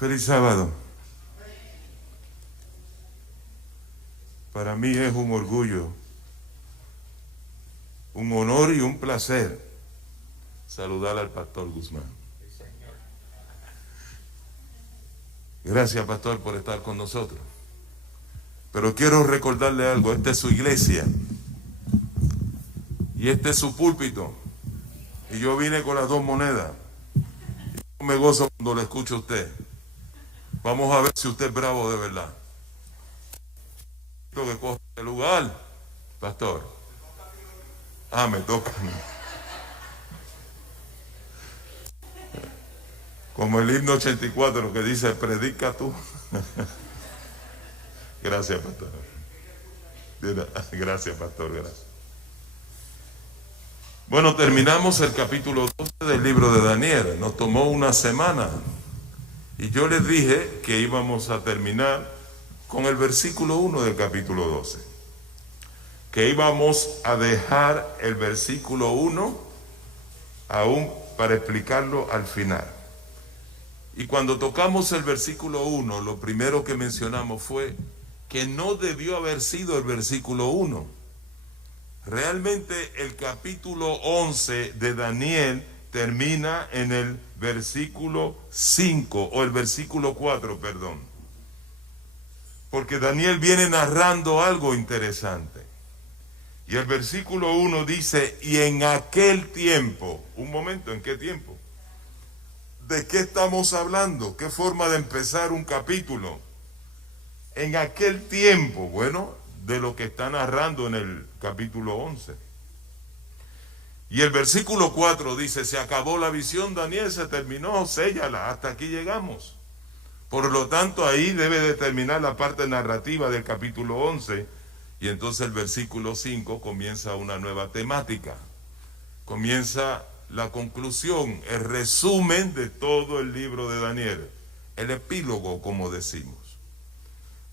Feliz sábado. Para mí es un orgullo, un honor y un placer saludar al pastor Guzmán. Gracias, pastor, por estar con nosotros. Pero quiero recordarle algo, esta es su iglesia y este es su púlpito. Y yo vine con las dos monedas. Yo me gozo cuando le escucho a usted. Vamos a ver si usted es bravo de verdad. Lo que coge el lugar, pastor. Me toca a mí. Como el himno 84 que dice, predica tú. Gracias, pastor. Gracias, pastor, gracias. Bueno, terminamos el capítulo 12 del libro de Daniel. Nos tomó una semana. Y yo les dije que íbamos a terminar con el versículo 1 del capítulo 12. Que íbamos a dejar el versículo 1 aún para explicarlo al final. Y cuando tocamos el versículo 1, lo primero que mencionamos fue que no debió haber sido el versículo 1. Realmente el capítulo 11 de Daniel termina en el versículo 5, o el versículo 4, perdón. Porque Daniel viene narrando algo interesante. Y el versículo 1 dice, y en aquel tiempo, un momento, ¿en qué tiempo? ¿De qué estamos hablando? ¿Qué forma de empezar un capítulo? En aquel tiempo, bueno, de lo que está narrando en el capítulo 11. Y el versículo 4 dice, se acabó la visión, Daniel, se terminó, séllala, hasta aquí llegamos. Por lo tanto, ahí debe de terminar la parte narrativa del capítulo 11, y entonces el versículo 5 comienza una nueva temática. Comienza la conclusión, el resumen de todo el libro de Daniel, el epílogo, como decimos.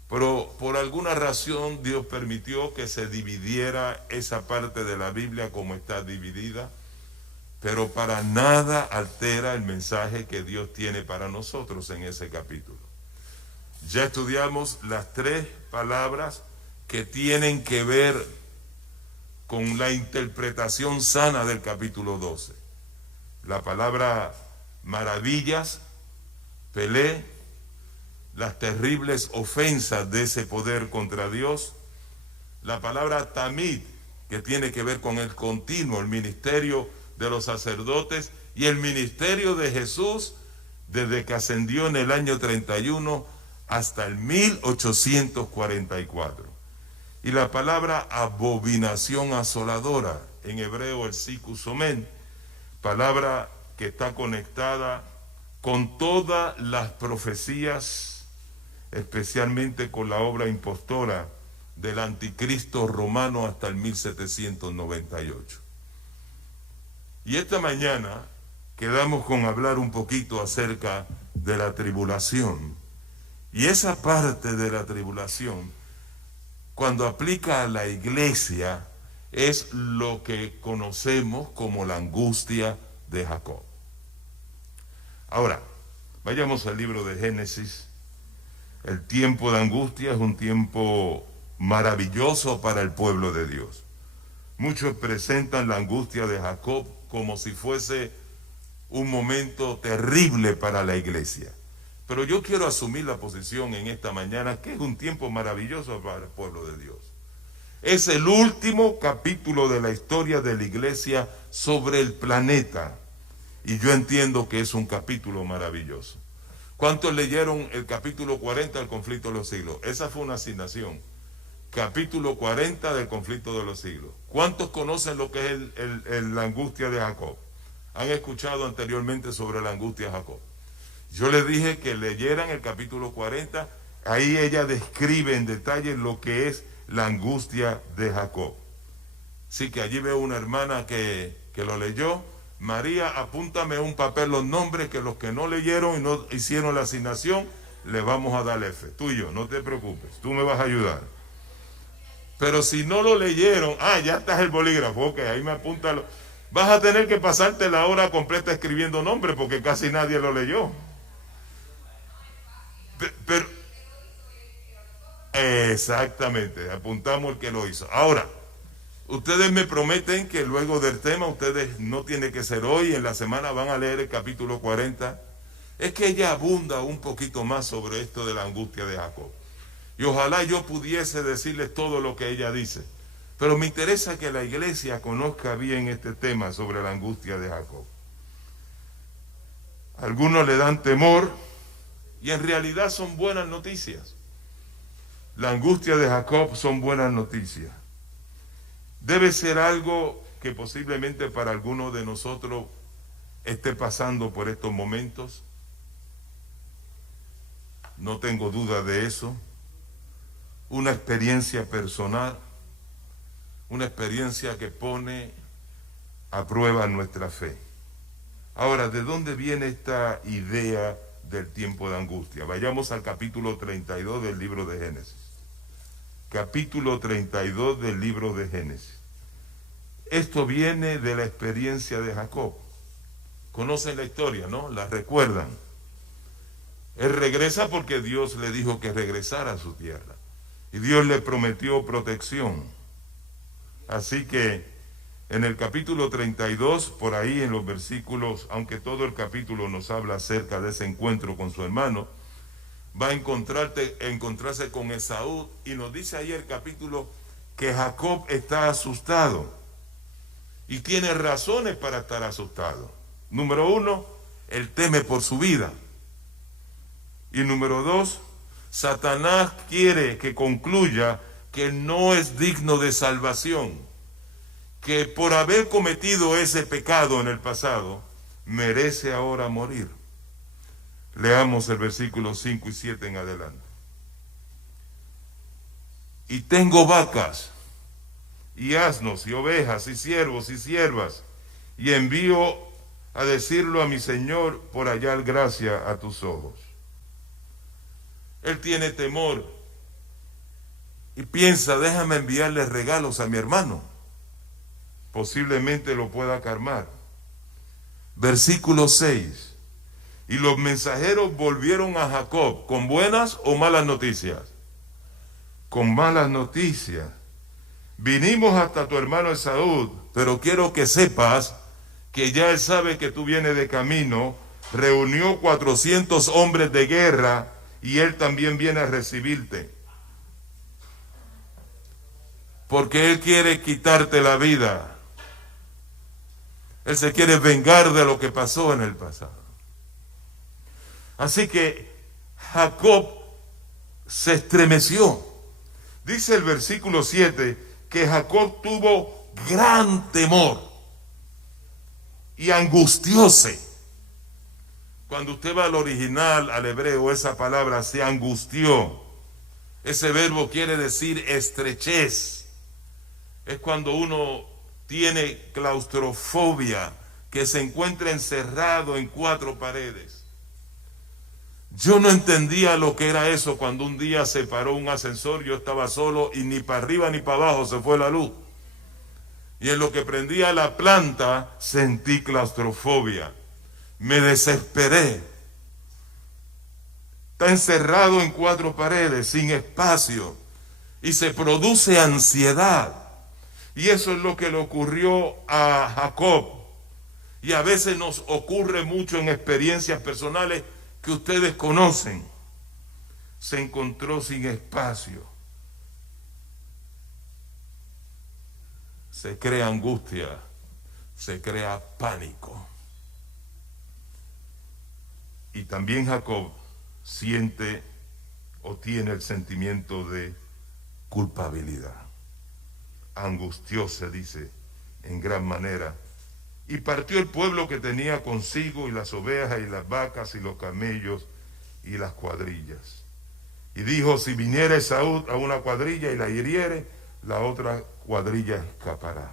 Pero por alguna razón Dios permitió que se dividiera esa parte de la Biblia como está dividida, pero para nada altera el mensaje que Dios tiene para nosotros en ese capítulo. Ya estudiamos las 3 palabras que tienen que ver con la interpretación sana del capítulo 12. La palabra maravillas, Pelé, las terribles ofensas de ese poder contra Dios, la palabra tamid, que tiene que ver con el continuo, el ministerio de los sacerdotes y el ministerio de Jesús desde que ascendió en el año 31 hasta el 1844. Y la palabra abominación asoladora, en hebreo el sicusomen, palabra que está conectada con todas las profecías, especialmente con la obra impostora del anticristo romano hasta el 1798. Y esta mañana quedamos con hablar un poquito acerca de la tribulación. Y esa parte de la tribulación, cuando aplica a la iglesia, es lo que conocemos como la angustia de Jacob. Ahora, vayamos al libro de Génesis. El tiempo de angustia es un tiempo maravilloso para el pueblo de Dios. Muchos presentan la angustia de Jacob como si fuese un momento terrible para la iglesia. Pero yo quiero asumir la posición en esta mañana que es un tiempo maravilloso para el pueblo de Dios. Es el último capítulo de la historia de la iglesia sobre el planeta. Y yo entiendo que es un capítulo maravilloso. ¿Cuántos leyeron el capítulo 40 del conflicto de los siglos? Esa fue una asignación. Capítulo 40 del conflicto de los siglos. ¿Cuántos conocen lo que es la angustia de Jacob? ¿Han escuchado anteriormente sobre la angustia de Jacob? Yo les dije que leyeran el capítulo 40. Ahí ella describe en detalle lo que es la angustia de Jacob. Sí, que allí veo una hermana que lo leyó. María, apúntame un papel los nombres, que los que no leyeron y no hicieron la asignación, le vamos a dar F. Tú y yo, no te preocupes, tú me vas a ayudar. Pero si no lo leyeron, ya está el bolígrafo, ok, ahí me apunta. Vas a tener que pasarte la hora completa escribiendo nombres porque casi nadie lo leyó. Pero, exactamente, apuntamos el que lo hizo. Ahora, ustedes me prometen que luego del tema, ustedes no tiene que ser hoy, en la semana van a leer el capítulo 40. Es que ella abunda un poquito más sobre esto de la angustia de Jacob. Y ojalá yo pudiese decirles todo lo que ella dice. Pero me interesa que la iglesia conozca bien este tema sobre la angustia de Jacob. Algunos le dan temor y en realidad son buenas noticias. La angustia de Jacob son buenas noticias. Debe ser algo que posiblemente para algunos de nosotros esté pasando por estos momentos. No tengo duda de eso. Una experiencia personal, una experiencia que pone a prueba nuestra fe. Ahora, ¿de dónde viene esta idea del tiempo de angustia? Vayamos al capítulo 32 del libro de Génesis. Capítulo 32 del libro de Génesis. Esto viene de la experiencia de Jacob. Conocen la historia, ¿no? La recuerdan. Él regresa porque Dios le dijo que regresara a su tierra. Y Dios le prometió protección. Así que en el capítulo 32, por ahí en los versículos, aunque todo el capítulo nos habla acerca de ese encuentro con su hermano, va a encontrarse con Esaú, y nos dice ahí el capítulo que Jacob está asustado y tiene razones para estar asustado. Número 1, él teme por su vida. Y número 2, Satanás quiere que concluya que no es digno de salvación, que por haber cometido ese pecado en el pasado, merece ahora morir. Leamos el versículo 5 y 7 en adelante. Y tengo vacas, y asnos, y ovejas, y siervos, y siervas, y envío a decirlo a mi Señor por hallar gracia a tus ojos. Él tiene temor y piensa, déjame enviarle regalos a mi hermano. Posiblemente lo pueda calmar. Versículo 6. Y los mensajeros volvieron a Jacob con buenas o malas noticias. Con malas noticias. Vinimos hasta tu hermano Esaú, pero quiero que sepas que ya él sabe que tú vienes de camino, reunió 400 hombres de guerra y él también viene a recibirte. Porque él quiere quitarte la vida. Él se quiere vengar de lo que pasó en el pasado. Así que Jacob se estremeció. Dice el versículo 7 que Jacob tuvo gran temor y angustióse. Cuando usted va al original, al hebreo, esa palabra se angustió. Ese verbo quiere decir estrechez. Es cuando uno tiene claustrofobia, que se encuentra encerrado en 4 paredes. Yo no entendía lo que era eso cuando un día se paró un ascensor, yo estaba solo y ni para arriba ni para abajo se fue la luz. Y en lo que prendía la planta sentí claustrofobia. Me desesperé. Está encerrado en 4 paredes, sin espacio, y se produce ansiedad. Y eso es lo que le ocurrió a Jacob. Y a veces nos ocurre mucho en experiencias personales que ustedes conocen. Se encontró sin espacio. Se crea angustia, se crea pánico. Y también Jacob siente o tiene el sentimiento de culpabilidad. Angustió, se dice, en gran manera. Y partió el pueblo que tenía consigo, y las ovejas, y las vacas, y los camellos, y las cuadrillas. Y dijo, si viniera Esaú a una cuadrilla y la hiriere, la otra cuadrilla escapará.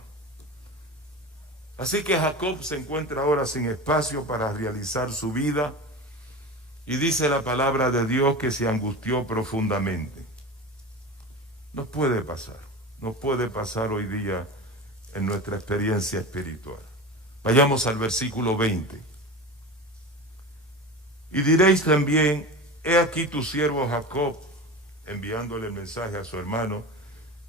Así que Jacob se encuentra ahora sin espacio para realizar su vida, y dice la palabra de Dios que se angustió profundamente. Nos puede pasar hoy día en nuestra experiencia espiritual. Vayamos al versículo 20. Y diréis también, he aquí tu siervo Jacob, enviándole el mensaje a su hermano,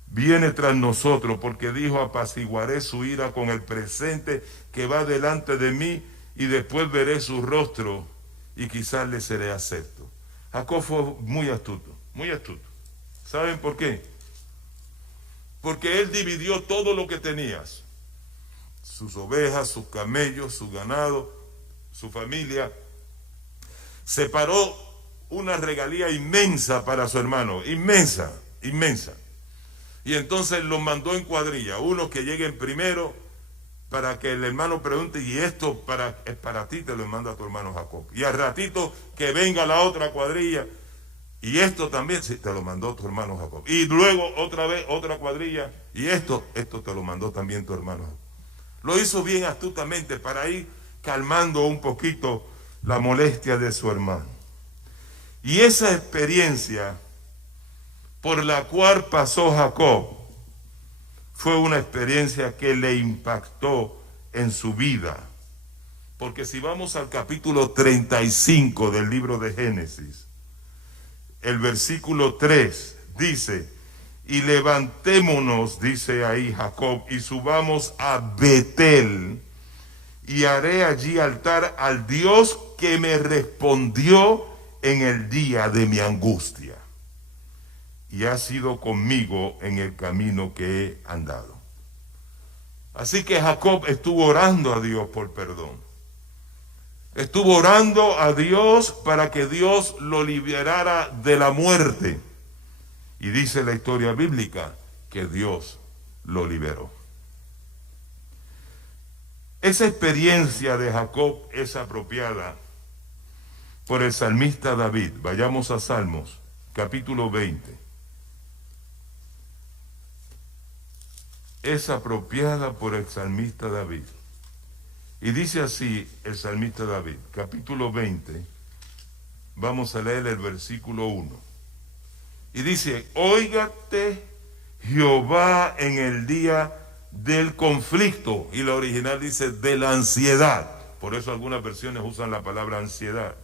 viene tras nosotros, porque dijo, apaciguaré su ira con el presente que va delante de mí, y después veré su rostro, y quizás le seré acepto. Jacob fue muy astuto, muy astuto. ¿Saben por qué? Porque él dividió todo lo que tenías, sus ovejas, sus camellos, su ganado, su familia. Separó una regalía inmensa para su hermano, inmensa, inmensa. Y entonces los mandó en cuadrilla, unos que lleguen primero para que el hermano pregunte, y esto es para ti, te lo manda a tu hermano Jacob. Y al ratito que venga la otra cuadrilla, y esto también, sí, te lo mandó tu hermano Jacob. Y luego otra vez otra cuadrilla, y esto te lo mandó también tu hermano Jacob. Lo hizo bien astutamente para ir calmando un poquito la molestia de su hermano. Y esa experiencia por la cual pasó Jacob fue una experiencia que le impactó en su vida. Porque si vamos al capítulo 35 del libro de Génesis, el versículo 3 dice, y levantémonos, dice ahí Jacob, y subamos a Betel, y haré allí altar al Dios que me respondió en el día de mi angustia, y ha sido conmigo en el camino que he andado. Así que Jacob estuvo orando a Dios por perdón. Estuvo orando a Dios para que Dios lo liberara de la muerte. Y dice la historia bíblica que Dios lo liberó. Esa experiencia de Jacob es apropiada por el salmista David. Vayamos a Salmos, capítulo 20. Es apropiada por el salmista David. Y dice así el salmista David, capítulo 20, vamos a leer el versículo 1. Y dice, óigate Jehová en el día del conflicto. Y la original dice de la ansiedad. Por eso algunas versiones usan la palabra ansiedad.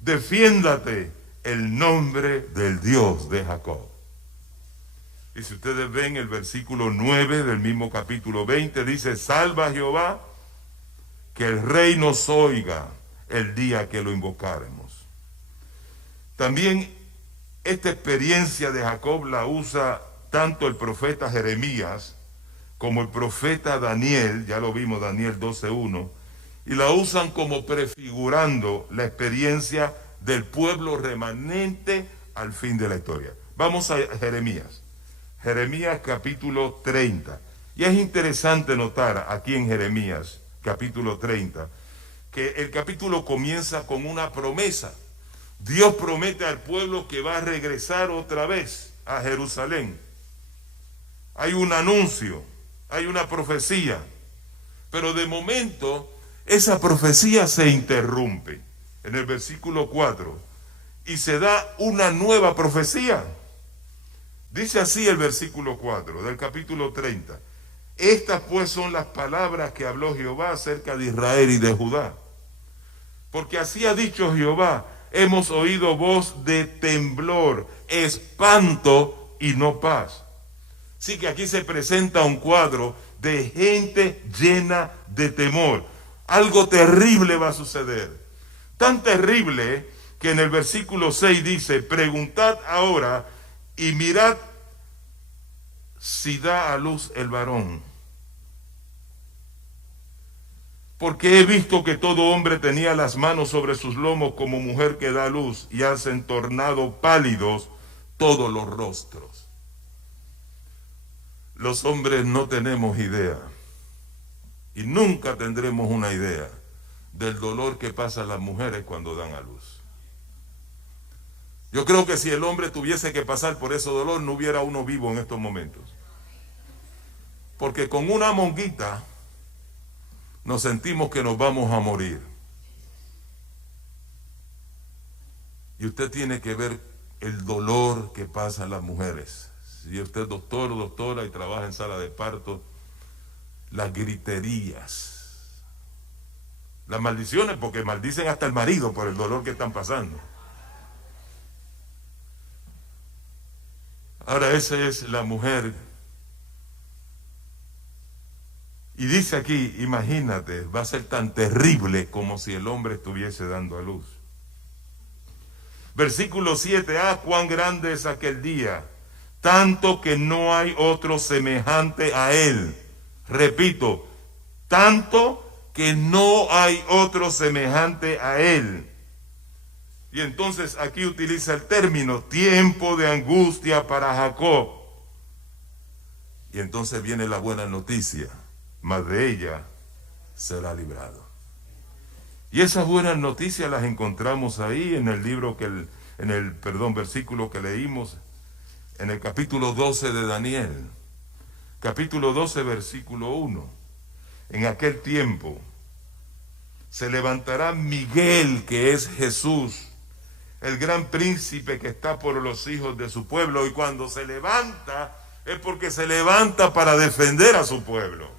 Defiéndate el nombre del Dios de Jacob. Y si ustedes ven el versículo 9 del mismo capítulo 20, dice, salva a Jehová, que el rey nos oiga el día que lo invocáremos. También esta experiencia de Jacob la usa tanto el profeta Jeremías como el profeta Daniel, ya lo vimos, Daniel 12:1, y la usan como prefigurando la experiencia del pueblo remanente al fin de la historia. Vamos a Jeremías. Jeremías capítulo 30. Y es interesante notar aquí en Jeremías capítulo 30 que el capítulo comienza con una promesa. Dios promete al pueblo que va a regresar otra vez a Jerusalén. Hay un anuncio, hay una profecía, pero de momento esa profecía se interrumpe en el versículo 4 y se da una nueva profecía. Dice así el versículo 4 del capítulo 30. Estas pues son las palabras que habló Jehová acerca de Israel y de Judá. Porque así ha dicho Jehová, hemos oído voz de temblor, espanto y no paz. Así que aquí se presenta un cuadro de gente llena de temor. Algo terrible va a suceder. Tan terrible que en el versículo 6 dice, preguntad ahora y mirad si da a luz el varón. Porque he visto que todo hombre tenía las manos sobre sus lomos como mujer que da a luz, y hacen tornado pálidos todos los rostros. Los hombres no tenemos idea, y nunca tendremos una idea del dolor que pasan las mujeres cuando dan a luz. Yo creo que si el hombre tuviese que pasar por ese dolor, no hubiera uno vivo en estos momentos. Porque con una monguita nos sentimos que nos vamos a morir. Y usted tiene que ver el dolor que pasan las mujeres. Si usted es doctor o doctora y trabaja en sala de parto, las griterías, las maldiciones, porque maldicen hasta el marido por el dolor que están pasando. Ahora esa es la mujer. Y dice aquí, imagínate, va a ser tan terrible como si el hombre estuviese dando a luz. Versículo 7, cuán grande es aquel día, tanto que no hay otro semejante a él. Repito, tanto que no hay otro semejante a él. Y entonces aquí utiliza el término tiempo de angustia para Jacob. Y entonces viene la buena noticia, mas de ella será librado. Y esas buenas noticias las encontramos ahí en el libro versículo que leímos en el capítulo 12 de Daniel. Capítulo 12, versículo 1. En aquel tiempo se levantará Miguel, que es Jesús, el gran príncipe que está por los hijos de su pueblo, y cuando se levanta es porque se levanta para defender a su pueblo.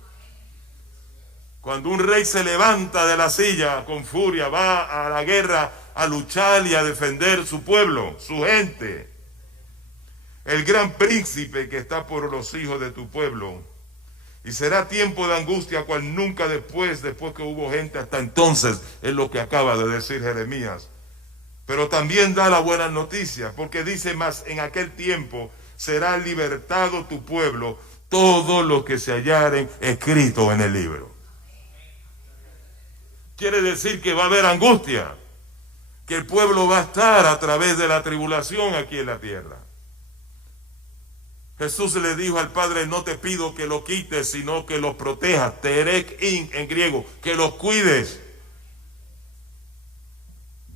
Cuando un rey se levanta de la silla con furia, va a la guerra a luchar y a defender su pueblo, su gente. El gran príncipe que está por los hijos de tu pueblo. Y será tiempo de angustia cual nunca después que hubo gente hasta entonces, es lo que acaba de decir Jeremías. Pero también da la buena noticia, porque dice más, en aquel tiempo será libertado tu pueblo, todo lo que se hallaren escrito en el libro. Quiere decir que va a haber angustia, que el pueblo va a estar a través de la tribulación aquí en la tierra. Jesús le dijo al Padre, no te pido que lo quites, sino que los protejas, terek in en griego, que los cuides.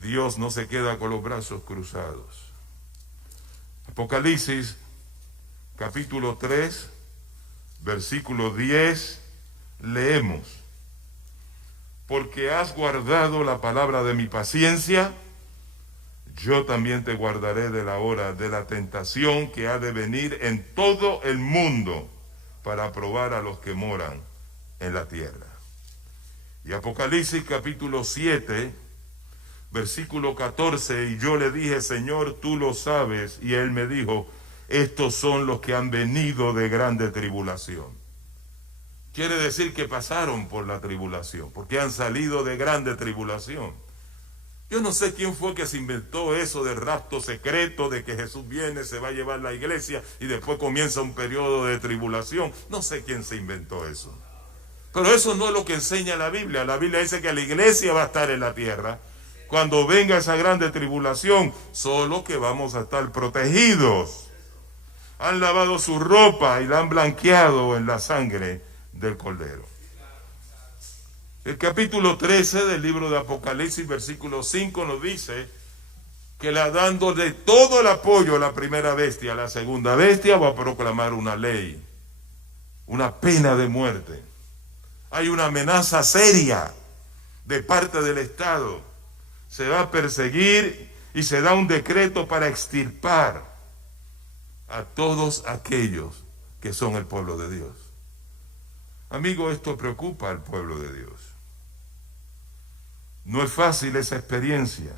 Dios no se queda con los brazos cruzados. Apocalipsis, capítulo 3, versículo 10, leemos. Porque has guardado la palabra de mi paciencia, yo también te guardaré de la hora de la tentación que ha de venir en todo el mundo para probar a los que moran en la tierra. Y Apocalipsis capítulo 7, versículo 14, y yo le dije, Señor, tú lo sabes, y él me dijo, estos son los que han venido de grande tribulación. Quiere decir que pasaron por la tribulación, porque han salido de grande tribulación. Yo no sé quién fue que se inventó eso del rapto secreto, de que Jesús viene, se va a llevar la iglesia y después comienza un periodo de tribulación. No sé quién se inventó eso. Pero eso no es lo que enseña la Biblia. La Biblia dice que la iglesia va a estar en la tierra cuando venga esa grande tribulación, solo que vamos a estar protegidos. Han lavado su ropa y la han blanqueado en la sangre del Cordero. El capítulo 13 del libro de Apocalipsis, versículo 5, nos dice que dándole todo el apoyo a la primera bestia, a la segunda bestia va a proclamar una ley, una pena de muerte. Hay una amenaza seria de parte del Estado. Se va a perseguir y se da un decreto para extirpar a todos aquellos que son el pueblo de Dios. Amigo, esto preocupa al pueblo de Dios. No es fácil esa experiencia.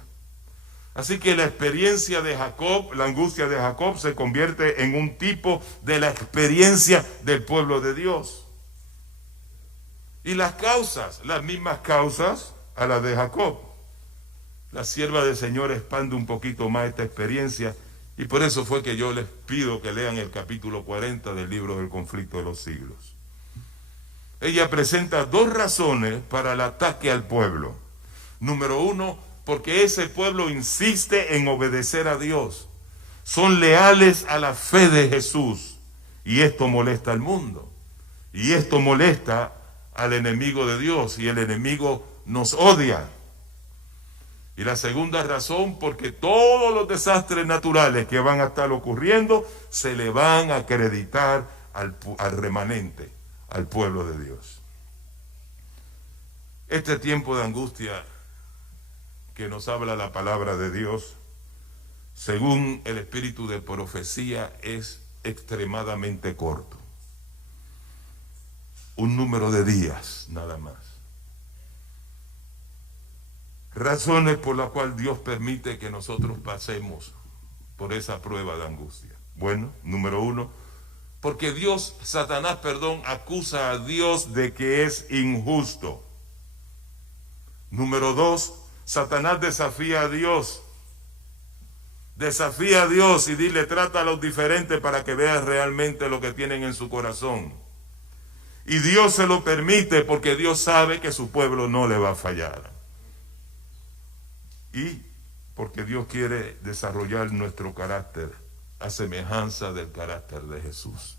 Así que la experiencia de Jacob, la angustia de Jacob se convierte en un tipo de la experiencia del pueblo de Dios. Y las causas, las mismas causas a las de Jacob. La sierva del Señor expande un poquito más esta experiencia y por eso fue que yo les pido que lean el capítulo 40 del libro del conflicto de los siglos. Ella presenta dos razones para el ataque al pueblo. Número uno, porque ese pueblo insiste en obedecer a Dios. Son leales a la fe de Jesús. Y esto molesta al mundo. Y esto molesta al enemigo de Dios. Y el enemigo nos odia. Y la segunda razón, porque todos los desastres naturales que van a estar ocurriendo se le van a acreditar al remanente, al pueblo de Dios. Este tiempo de angustia que nos habla la palabra de Dios, según el espíritu de profecía, es extremadamente corto. Un número de días, nada más. Razones por las cuales Dios permite que nosotros pasemos por esa prueba de angustia. Bueno, número uno, porque Satanás, acusa a Dios de que es injusto. Número dos, Satanás desafía a Dios. Desafía a Dios y dile, trátalos diferente para que veas realmente lo que tienen en su corazón. Y Dios se lo permite porque Dios sabe que su pueblo no le va a fallar. Y porque Dios quiere desarrollar nuestro carácter a semejanza del carácter de Jesús.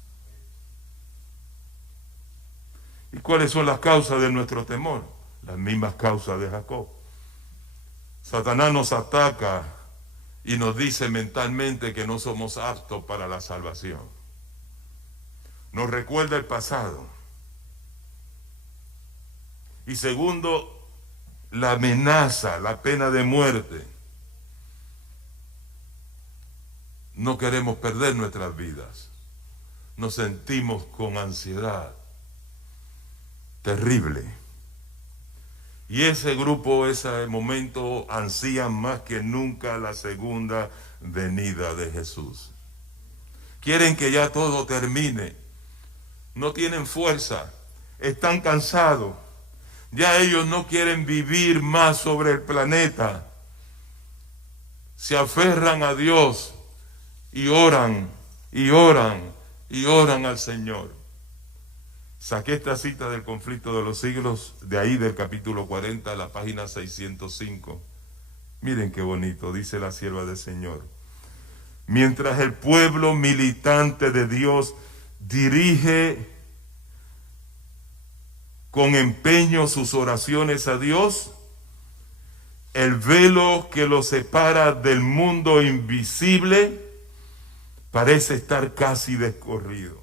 ¿Y cuáles son las causas de nuestro temor? Las mismas causas de Jacob. Satanás nos ataca y nos dice mentalmente que no somos aptos para la salvación. Nos recuerda el pasado. Y segundo, la amenaza, la pena de muerte. No queremos perder nuestras vidas. Nos sentimos con ansiedad terrible. Y ese grupo, ese momento, ansían más que nunca la segunda venida de Jesús. Quieren que ya todo termine. No tienen fuerza. Están cansados. Ya ellos no quieren vivir más sobre el planeta. Se aferran a Dios y oran, y oran, y oran al Señor. Saqué esta cita del Conflicto de los Siglos, de ahí del capítulo 40, la página 605. Miren qué bonito, dice la sierva del Señor. Mientras el pueblo militante de Dios dirige con empeño sus oraciones a Dios, el velo que los separa del mundo invisible parece estar casi descorrido.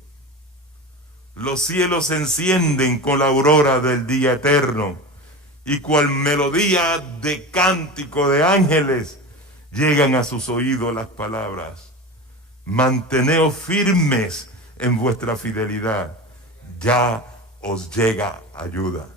Los cielos se encienden con la aurora del día eterno y cual melodía de cántico de ángeles llegan a sus oídos las palabras: manteneos firmes en vuestra fidelidad, ya os llega ayuda.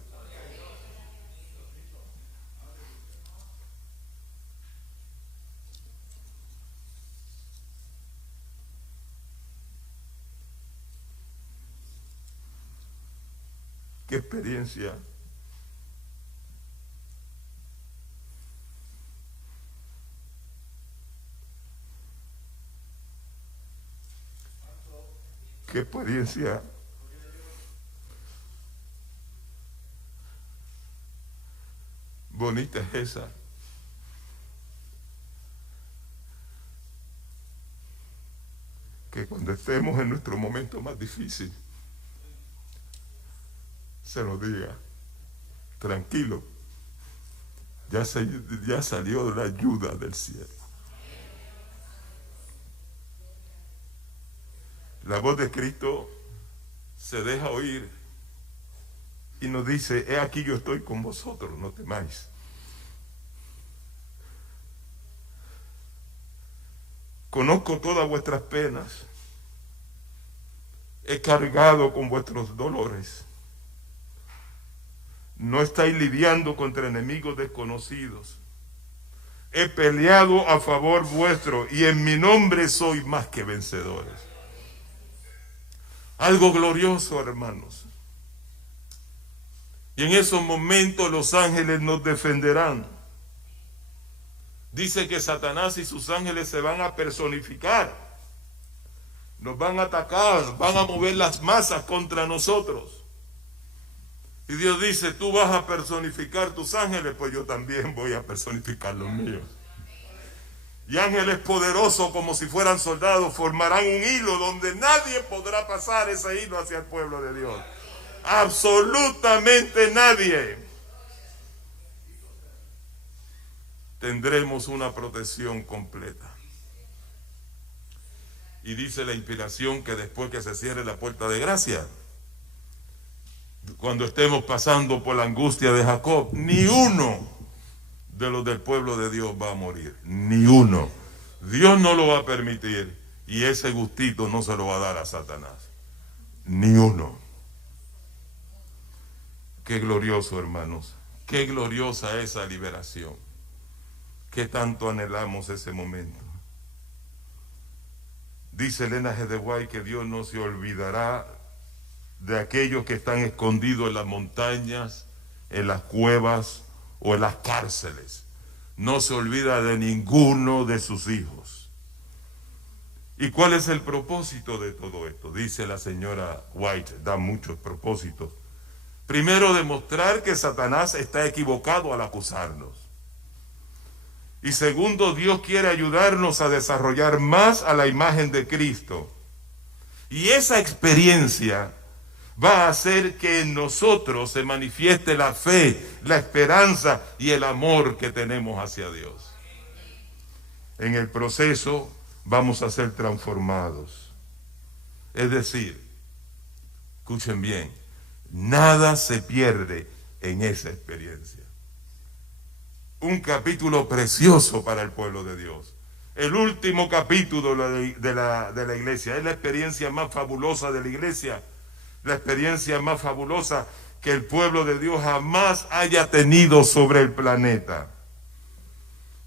¿Qué experiencia? ¿Qué experiencia? Bonita es esa. Que cuando estemos en nuestro momento más difícil, se nos diga: tranquilo, ya salió la ayuda del cielo. La voz de Cristo se deja oír y nos dice: he aquí yo estoy con vosotros, no temáis. Conozco todas vuestras penas, he cargado con vuestros dolores. No estáis lidiando contra enemigos desconocidos. He peleado a favor vuestro y en mi nombre sois más que vencedores. Algo glorioso, hermanos. Y en esos momentos los ángeles nos defenderán. Dice que Satanás y sus ángeles se van a personificar. Nos van a atacar, van a mover las masas contra nosotros. Y Dios dice: tú vas a personificar tus ángeles, pues yo también voy a personificar los míos. Y ángeles poderosos, como si fueran soldados, formarán un hilo donde nadie podrá pasar ese hilo hacia el pueblo de Dios. Absolutamente nadie. Tendremos una protección completa. Y dice la inspiración que después que se cierre la puerta de gracia, cuando estemos pasando por la angustia de Jacob, ni uno de los del pueblo de Dios va a morir. Ni uno. Dios no lo va a permitir. Y ese gustito no se lo va a dar a Satanás. Ni uno. Qué glorioso, hermanos. Qué gloriosa esa liberación. Qué tanto anhelamos ese momento. Dice Elena G. de White que Dios no se olvidará de aquellos que están escondidos en las montañas, en las cuevas o en las cárceles. No se olvida de ninguno de sus hijos. ¿Y cuál es el propósito de todo esto? Dice la señora White, da muchos propósitos. Primero, demostrar que Satanás está equivocado al acusarnos. Y segundo, Dios quiere ayudarnos a desarrollar más a la imagen de Cristo. Y esa experiencia va a hacer que en nosotros se manifieste la fe, la esperanza y el amor que tenemos hacia Dios. En el proceso vamos a ser transformados. Es decir, escuchen bien, nada se pierde en esa experiencia. Un capítulo precioso para el pueblo de Dios. El último capítulo de la iglesia es la experiencia más fabulosa de la iglesia. La experiencia más fabulosa que el pueblo de Dios jamás haya tenido sobre el planeta.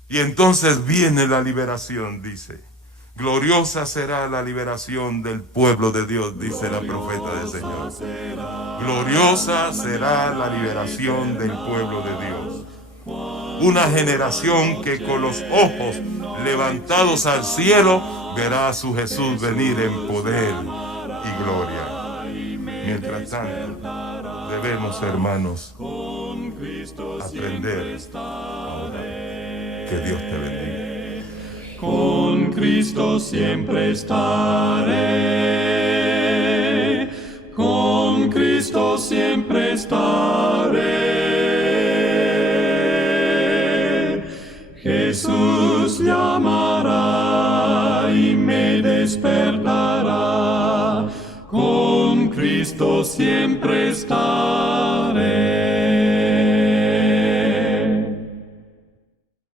Y entonces viene la liberación, dice. Gloriosa será la liberación del pueblo de Dios, dice la profeta del Señor. Gloriosa será la liberación del pueblo de Dios. Una generación que con los ojos levantados al cielo verá a su Jesús venir en poder y gloria. Mientras tanto, debemos, hermanos, aprender ahora. Que Dios te bendiga. Con Cristo siempre estaré, con Cristo siempre estaré. Jesús llamará y me despertará. Con Cristo siempre estaré.